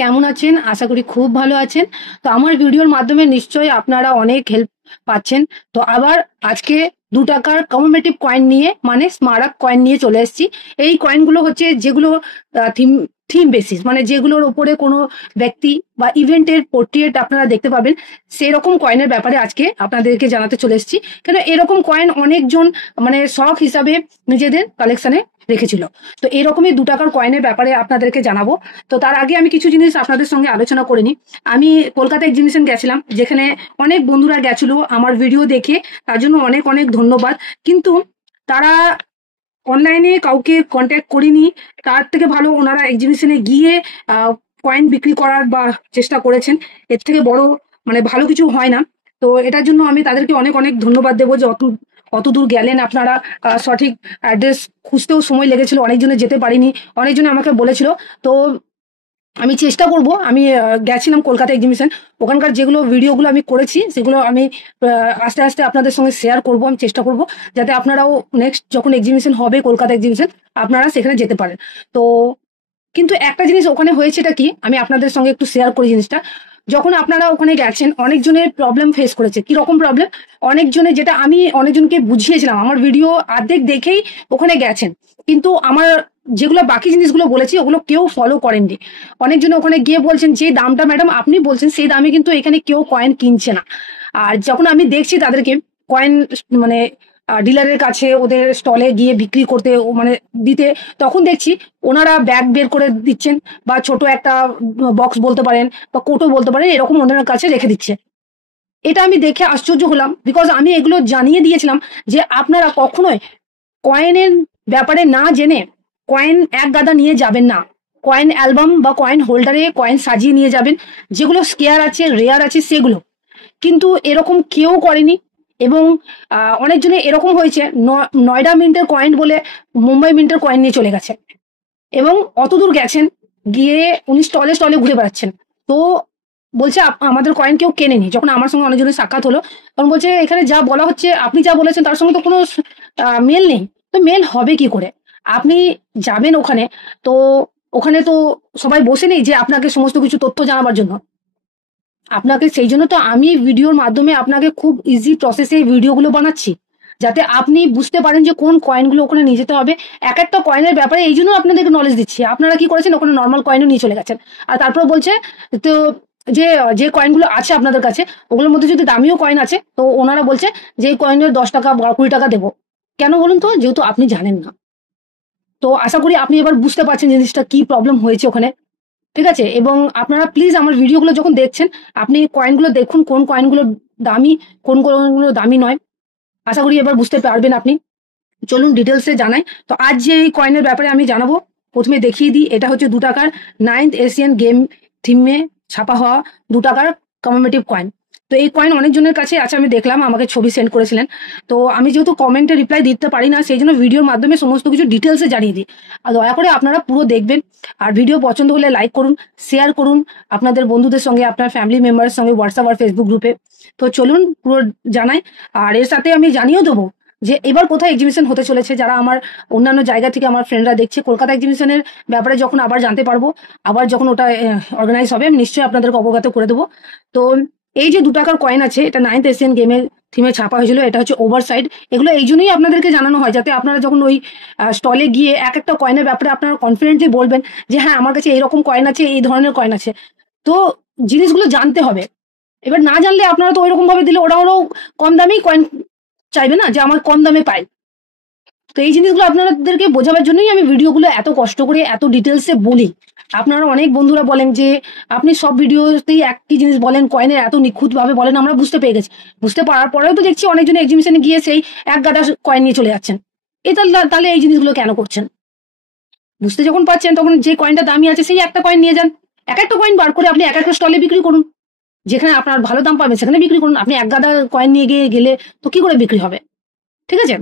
কেমন আছেন? আশা করি খুব ভালো আছেন। তো আমার ভিডিওর মাধ্যমে নিশ্চয়ই আপনারা অনেক হেল্প পাচ্ছেন। তো আবার আজকে ৳2 কমেমোরেটিভ কয়েন নিয়ে মানে স্মারক কয়েন নিয়ে চলে এসেছি। এই কয়েনগুলো হচ্ছে যেগুলো থিম থিম বেসিস মানে যেগুলোর উপরে কোনো ব্যক্তি বা ইভেন্টের পোর্ট্রেট আপনারা দেখতে পাবেন, সেরকম কয়েনের ব্যাপারে আজকে আপনাদেরকে জানাতে চলে এসেছি। কেন এরকম কয়েন অনেকজন মানে শখ হিসাবে নিজেদের কালেকশনে রেখেছিল। তো এরকমই ৳2 কয়েনের ব্যাপারে আপনাদেরকে জানাবো। তো তার আগে আমি কিছু জিনিস আপনাদের সঙ্গে আলোচনা করে নিই। আমি কলকাতা এক্সিবিশন গেছিলাম, যেখানে অনেক বন্ধুরা গেছিল আমার ভিডিও দেখে, তার জন্য অনেক অনেক ধন্যবাদ। কিন্তু তারা অনলাইনে কাউকে কন্ট্যাক্ট করিনি, তার থেকে ভালো ওনারা এক্সিবিশনে গিয়ে কয়েন বিক্রি করার বা চেষ্টা করেছেন। এর থেকে বড় মানে ভালো কিছু হয় না। তো এটার জন্য আমি তাদেরকে অনেক অনেক ধন্যবাদ দেবো যে অত দূর গেলেন আপনারা। সঠিক অ্যাড্রেস খুঁজতেও সময় লেগেছিল, অনেকজনে যেতে পারিনি, অনেকজনে আমাকে বলেছিল। তো আমি চেষ্টা করব, আমি গেছিলাম কলকাতা এক্সিবিশন, ওখানকার যেগুলো ভিডিওগুলো আমি করেছি সেগুলো আমি আস্তে আস্তে আপনাদের সঙ্গে শেয়ার করব। আমি চেষ্টা করব যাতে আপনারাও নেক্সট যখন এক্সিবিশন হবে, কলকাতা এক্সিবিশন, আপনারা সেখানে যেতে পারেন। তো কিন্তু একটা জিনিস ওখানে হয়েছেটা কি, আমি আপনাদের সঙ্গে একটু শেয়ার করি জিনিসটা। যখন আপনারা ওখানে গেছেন, অনেকজনের প্রবলেম ফেস করেছে। কিরকম প্রবলেম? অনেকজনে, যেটা আমি অনেকজনকে বুঝিয়েছিলাম, আমার ভিডিও অর্ধেক দেখেই ওখানে গেছেন, কিন্তু আমার যেগুলো বাকি জিনিসগুলো বলেছি ওগুলো কেউ ফলো করেননি। অনেকজন ওখানে গিয়ে বলছেন যে দামটা ম্যাডাম আপনি বলছেন সেই দামে কিন্তু এখানে কেউ কয়েন কিনছে না। আর যখন আমি দেখছি তাদেরকে কয়েন মানে ডিলারের কাছে ওদের স্টলে গিয়ে বিক্রি করতে মানে দিতে, তখন দেখছি ওনারা ব্যাগ বের করে দিচ্ছেন বা ছোট একটা বক্স বলতে পারেন বা কোটো বলতে পারেন, এরকম ওনার কাছে রেখে দিচ্ছে। এটা আমি দেখে আশ্চর্য হলাম, বিকজ আমি এগুলো জানিয়ে দিয়েছিলাম যে আপনারা কখনোই কয়েনের ব্যাপারে না জেনে কয়েন এক গাদা নিয়ে যাবেন না। কয়েন অ্যালবাম বা কয়েন হোল্ডারে কয়েন সাজিয়ে নিয়ে যাবেন, যেগুলো স্কেয়ার আছে, রেয়ার আছে সেগুলো। কিন্তু এরকম কেউ করেনি। এবং অনেকজনে এরকম হয়েছে, নয়ডা মিন্টের কয়েন বলে মুম্বাই মিন্টের কয়েন নিয়ে চলে গেছে এবং অত দূর গেছেন, গিয়ে উনি স্টলে স্টলে ঘুরে বেড়াচ্ছেন। তো বলছে আমাদের কয়েন কেউ কেনেনি। যখন আমার সঙ্গে অনেকজনের সাক্ষাৎ হলো, তখন বলছে এখানে যা বলা হচ্ছে, আপনি যা বলেছেন তার সঙ্গে তো কোনো মেল নেই। তো মেল হবে কি করে? আপনি যাবেন ওখানে, তো ওখানে তো সবাই বসে নেই যে আপনাকে সমস্ত কিছু তথ্য জানাবার জন্য। আপনাকে সেই জন্য তো আমি ভিডিওর মাধ্যমে আপনাকে খুব ইজি প্রসেসে এই ভিডিওগুলো বানাচ্ছি, যাতে আপনি বুঝতে পারেন যে কোন কয়েনগুলো ওখানে নিয়ে যেতে হবে। এক একটা কয়েনের ব্যাপারে এই জন্য আপনাদেরকে নলেজ দিচ্ছি। আপনারা কি করেছেন, ওখানে নর্মাল কয়েনও নিয়ে চলে গেছেন। আর তারপর বলছে তো যে যে কয়েনগুলো আছে আপনাদের কাছে, ওগুলোর মধ্যে যদি দামিও কয়েন আছে, তো ওনারা বলছে যে এই কয়েনের $10 বা $20 দেবো। কেন বলুন তো? যেহেতু আপনি জানেন না। তো আশা করি আপনি এবার বুঝতে পারছেন জিনিসটা কি প্রবলেম হয়েছে ওখানে। ঠিক আছে? এবং আপনারা প্লিজ আমার ভিডিওগুলো যখন দেখছেন, আপনি কয়েনগুলো দেখুন কোন কয়েনগুলো দামি, কোন কয়েনগুলো দামি নয়। আশা করি এবার বুঝতে পারবেন আপনি। চলুন ডিটেলসে জানাই। তো আজ যে এই কয়েনের ব্যাপারে আমি জানাবো, প্রথমে দেখিয়ে দিই। এটা হচ্ছে ৳2 9th এশিয়ান গেম থিমে ছাপা হওয়া ৳2 কমেমোরেটিভ কয়েন। তো এই কয়েন অনেকজনের কাছে আছে, আমি দেখলাম, আমাকে ছবি সেন্ড করেছিলেন। তো আমি যেহেতু কমেন্টে রিপ্লাই দিতে পারি না, সেই জন্য ভিডিওর মাধ্যমে সমস্ত কিছু ডিটেলসে জানিয়ে দিই। আর দয়া করে আপনারা পুরো দেখবেন। আর ভিডিও পছন্দ হলে লাইক করুন, শেয়ার করুন আপনাদের বন্ধুদের সঙ্গে, আপনার ফ্যামিলি মেম্বারের সঙ্গে হোয়াটসঅ্যাপ আর ফেসবুক গ্রুপে। তো চলুন পুরো জানাই। আর এর সাথে আমি জানিয়েও দেবো যে এবার কোথায় এক্সিবিশন হতে চলেছে। যারা আমার অন্যান্য জায়গা থেকে আমার ফ্রেন্ডরা দেখছে, কলকাতা এক্সিবিশনের ব্যাপারে যখন আবার জানতে পারবো, আবার যখন ওটা অর্গানাইজ হবে, আমি নিশ্চয়ই আপনাদেরকে অবগত করে দেবো। তো এই যে ৳2 কয়েন আছে, এটা 9th এশিয়ান গেমের থিমে ছাপা হয়েছিল। এটা হচ্ছে ওভার সাইড। এগুলো এই জন্যই আপনাদেরকে জানানো হয়, যাতে আপনারা যখন ওই স্টলে গিয়ে এক একটা কয়েনের ব্যাপারে আপনারা কনফিডেন্টলি বলবেন যে হ্যাঁ আমার কাছে এইরকম কয়েন আছে, এই ধরনের কয়েন আছে। তো জিনিসগুলো জানতে হবে। এবার না জানলে আপনারা তো ওইরকম ভাবে দিলে ওরাও কম দামেই কয়েন চাইবে না, যে আমার কম দামে পাই। তো এই জিনিসগুলো আপনাদেরকে বোঝাবার জন্যই আমি ভিডিওগুলো এত কষ্ট করে এত ডিটেলসে বলি। আপনারা অনেক বন্ধুরা বলেন যে আপনি সব ভিডিওতেই একই জিনিস বলেন, কয়েনের এত নিখুঁত ভাবে বলেন, আমরা বুঝতে পেরে গেছি। বুঝতে পারার পরেও তো দেখছি অনেকজন এক্সিবিশনে গিয়ে সেই এক গাদা কয়েন নিয়ে চলে যাচ্ছেন। তাহলে এই জিনিসগুলো কেন করছেন? বুঝতে যখন পারছেন, তখন যে কয়েনটা দামি আছে সেই একটা কয়েন নিয়ে যান। এক একটা কয়েন বার করে আপনি এক একটা স্টলে বিক্রি করুন। যেখানে আপনার ভালো দাম পাবেন সেখানে বিক্রি করুন। আপনি এক গাদা কয়েন নিয়ে গেলে তো কি করে বিক্রি হবে? ঠিক আছে?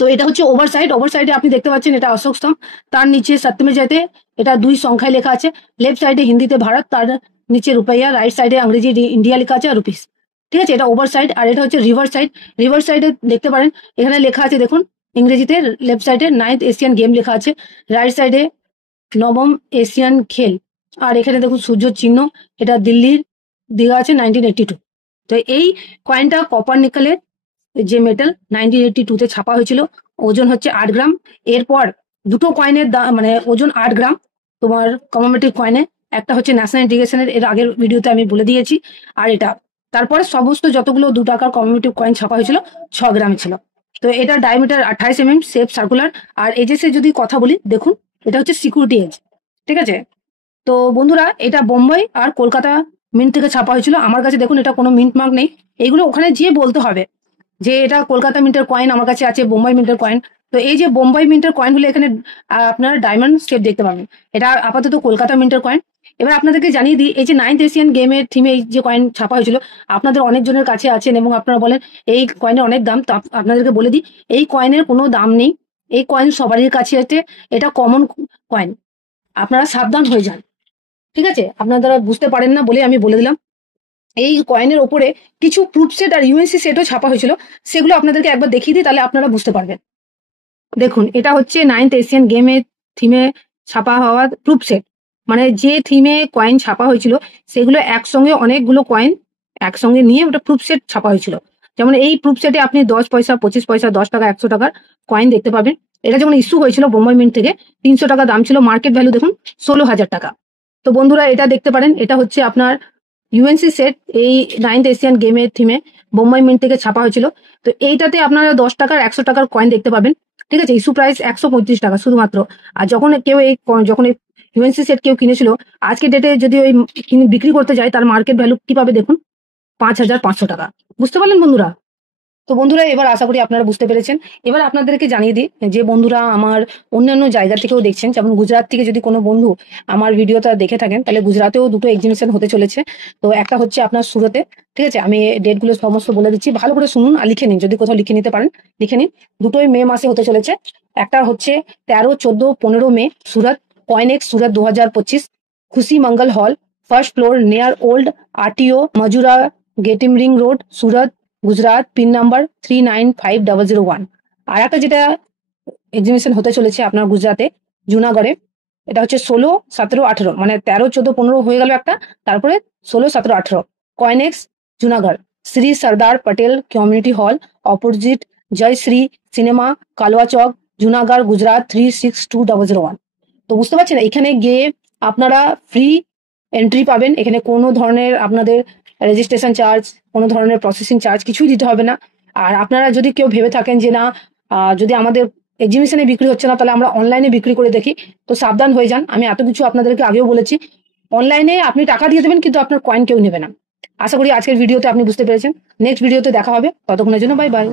তো এটা হচ্ছে ওভার সাইড। ওভার সাইডে আপনি দেখতে পাচ্ছেন এটা অশোক স্তম্ভ, তার নিচে সত্যমে জয়তে এটা 2 সংখ্যায় লেখা আছে। লেফট সাইডে হিন্দিতে ভারত, তার নিচে রুপাইয়া, রাইট সাইডে ইংরেজি ইন্ডিয়া লেখা আছে আর রুপিস। ঠিক আছে? এটা ওভার সাইড। আর এটা হচ্ছে রিভার সাইড। রিভার সাইডে দেখতে পারেন এখানে লেখা আছে, দেখুন ইংরেজিতে। লেফট সাইডে 9th এশিয়ান গেম লেখা আছে, রাইট সাইডে নবম এশিয়ান খেল আর এখানে দেখুন সূর্যর চিহ্ন, এটা দিল্লির দেওয়া আছে 1982। তো এই কয়েনটা কপার নিকেলের যে মেটাল 1982-তে ছাপা হয়েছিল, ওজন হচ্ছে 8 গ্রাম। এরপর দুটো কয়েনের মানে ওজন 8 গ্রাম তোমার কমেমোরেটিভ কয়েনে, একটা হচ্ছে ন্যাশনাল ইন্টিগ্রেশনের, এর আগের ভিডিওতে আমি বলে দিয়েছি। আর এটা তারপরে সমস্ত যতগুলো 2 টাকার কমেমোরেটিভ কয়েন ছাপা হয়েছিল 6 গ্রাম ছিল। তো এটা ডায়ামিটার 28 mm, শেপ সার্কুলার। আর এজেসে যদি কথা বলি, দেখুন এটা হচ্ছে সিকিউরিটি এজ, ঠিক আছে। তো বন্ধুরা, এটা বোম্বাই আর কলকাতা মিন্ট থেকে ছাপা হয়েছিল। আমার কাছে দেখুন এটা কোনো মিন্ট মার্ক নেই, এগুলো ওখানে গিয়ে বলতে হবে যে এটা কলকাতা মিন্টের কয়েন, আমার কাছে আছে বোম্বাই মিন্টের কয়েন। তো এই যে বোম্বাই মিন্টের কয়েন হলে এখানে আপনার ডায়মন্ড শেপ দেখতে পাবেন, এটা আপাতত কলকাতা মিন্টের কয়েন। এবার আপনাদেরকে জানিয়ে দিই, এই যে 9th এশিয়ান গেমের থিমে এই যে কয়েন ছাপা হয়েছিল, আপনাদের অনেকজনের কাছে আছেন এবং আপনারা বলেন এই কয়েনের অনেক দাম। তো আপনাদেরকে বলে দিই, এই কয়েনের কোনো দাম নেই, এই কয়েন সবারই কাছে আছে, এটা কমন কয়েন, আপনারা সাবধান হয়ে যান, ঠিক আছে। আপনারা বুঝতে পারেন না বলে আমি বলে দিলাম। এই কয়েনের ওপরে কিছু প্রুফ সেট আর ইউএনসি সেটও ছাপা হয়েছিল, সেগুলো আপনাদেরকে একবার দেখিয়ে দিই, তাহলে আপনারা বুঝতে পারবেন। দেখুন, এটা হচ্ছে 9th এশিয়ান গেমের থিমে ছাপা হওয়া প্রুফ সেট, মানে যে থিমে কয়েন ছাপা হয়েছিল সেগুলো একসঙ্গে অনেকগুলো কয়েন একসঙ্গে নিয়ে ওটা প্রুফ সেট ছাপা হয়েছিল। যেমন এই প্রুফ সেটে আপনি 10 পয়সা, 25 পয়সা, 10 টাকা, 100 টাকার কয়েন দেখতে পাবেন। এটা যখন ইস্যু হয়েছিল বোম্বাই মিন্ট থেকে, 300 টাকা দাম ছিল, মার্কেট ভ্যালু দেখুন 16,000 টাকা। তো বন্ধুরা, এটা দেখতে পারেন, এটা হচ্ছে আপনার ইউএনসি সেট, এই 9th এশিয়ান গেমের থিমে বোম্বাই মিন্ট থেকে ছাপা হয়েছিল। তো এইটাতে আপনারা 10 টাকার, 100 টাকার কয়েন দেখতে পাবেন, ঠিক আছে। ইস্যু প্রাইস 135 টাকা শুধুমাত্র। আর যখন কেউ যখন এই ইউএনসি সেট কেউ কিনেছিল, আজকে ডেটে যদি ওই বিক্রি করতে যায়, তার মার্কেট ভ্যালু কি পাবে দেখুন, 5,500 টাকা। বুঝতে পারলেন বন্ধুরা? তো বন্ধুরা, এবার আশা করি আপনারা বুঝতে পেরেছেন। এবার আপনাদেরকে জানিয়ে দিই, যে বন্ধুরা আমার অন্যান্য জায়গা থেকেও দেখছেন, যেমন গুজরাট থেকে যদি কোনো বন্ধু আমার ভিডিওটা দেখে থাকেন, তাহলে গুজরাটেও দুটো এক্সিবিশন হতে চলেছে। তো একটা হচ্ছে আপনার সুরতে, ঠিক আছে। আমি ডেটগুলো সমস্ত বলে দিচ্ছি, ভালো করে শুনুন আর লিখে নিন, যদি কোথাও লিখে নিতে পারেন লিখে নিন। দুটোই মে মাসে হতে চলেছে। একটা হচ্ছে 13, 14, 15 মে সুরত, কয়েনেক্স সুরত 2025, Khushi Mangal hall, first floor, near old RTO Majura, gate ring road, Surat, Gujarat, pin number 395001। আর একটা যেটা এক্সিবিশন হতে চলেছে আপনার গুজরাটে, জুনাগড়ে, এটা হচ্ছে 16, 17, 18, মানে 13, 14, 15 হয়ে গেল একটা, তারপরে 16, 17, 18, কয়েনেক্স জুনাগড়, শ্রী সর্দার পটেল কমিউনিটি হল, অপোজিট জয় শ্রী সিনেমা, কালওয়া চক, জুনাগড়, গুজরাট 362001। তো বুঝতে পারছেন, এখানে গিয়ে আপনারা ফ্রি এন্ট্রি পাবেন, এখানে কোনো ধরনের আপনাদের রেজিস্ট্রেশন চার্জ, কোনো ধরনের প্রসেসিং চার্জ কিছুই দিতে হবে না। আর আপনারা যদি কেউ ভেবে থাকেন যে না, যদি আমাদের এক্সিবিশনে বিক্রি হচ্ছে না, তাহলে আমরা অনলাইনে বিক্রি করে দেখি, তো সাবধান হয়ে যান। আমি এত কিছু আপনাদেরকে আগেও বলেছি, অনলাইনে আপনি টাকা দিয়ে দেবেন কিন্তু আপনার কয়েন কেউ নেবে না। আশা করি আজকের ভিডিওতে আপনি বুঝতে পেরেছেন। নেক্সট ভিডিওতে দেখা হবে, ততক্ষণের জন্য বাই বাই।